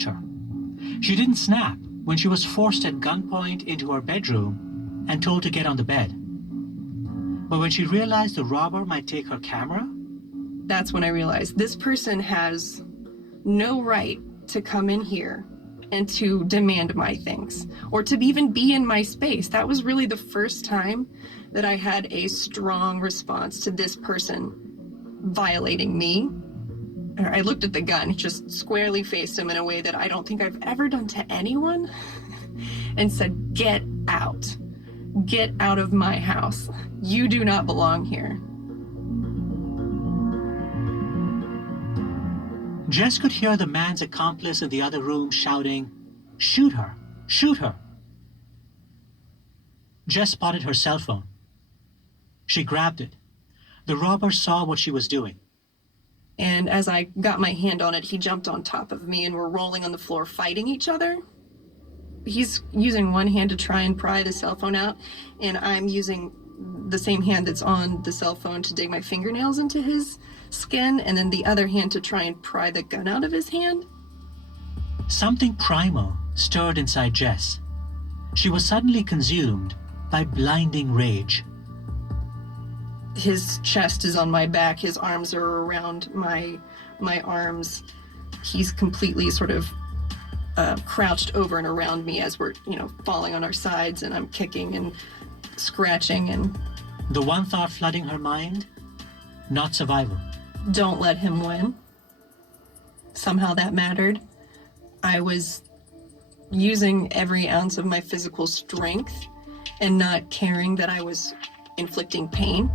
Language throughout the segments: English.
her. She didn't snap when she was forced at gunpoint into her bedroom and told to get on the bed. But when she realized the robber might take her camera, that's when I realized this person has no right to come in here and to demand my things or to even be in my space. That was really the first time that I had a strong response to this person violating me. I looked at the gun, just squarely faced him in a way that I don't think I've ever done to anyone, and said, "Get out. Get out of my house. You do not belong here." Jess could hear the man's accomplice in the other room shouting, "Shoot her! Shoot her!" Jess spotted her cell phone. She grabbed it. The robber saw what she was doing. And as I got my hand on it, he jumped on top of me and we're rolling on the floor fighting each other. He's using one hand to try and pry the cell phone out, and I'm using the same hand that's on the cell phone to dig my fingernails into his skin, and then the other hand to try and pry the gun out of his hand. Something primal stirred inside Jess. She was suddenly consumed by blinding rage. His chest is on my back. His arms are around my arms. He's completely sort of crouched over and around me as we're, falling on our sides, and I'm kicking and scratching. And the one thought flooding her mind, not survival. Don't let him win. Somehow that mattered. I was using every ounce of my physical strength and not caring that I was inflicting pain.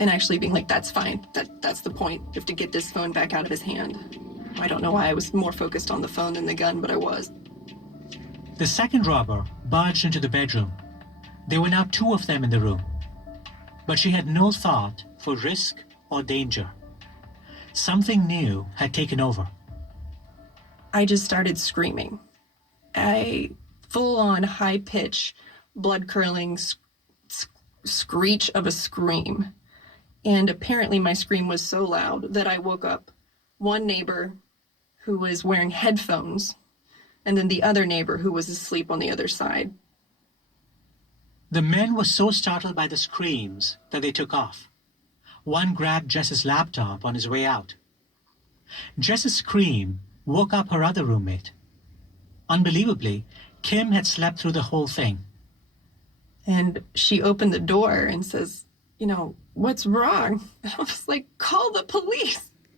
And actually being like, that's fine. That's the point. You have to get this phone back out of his hand. I don't know why I was more focused on the phone than the gun, but I was. The second robber barged into the bedroom. There were now two of them in the room. But she had no thought for risk or danger. Something new had taken over. I just started screaming. A full-on high-pitch, blood-curdling screech of a scream. And apparently my scream was so loud that I woke up one neighbor who was wearing headphones, and then the other neighbor who was asleep on the other side. The men were so startled by the screams that they took off. One grabbed Jess's laptop on his way out. Jess's scream woke up her other roommate. Unbelievably, Kim had slept through the whole thing. And she opened the door and says, "What's wrong?" And I was like, "Call the police."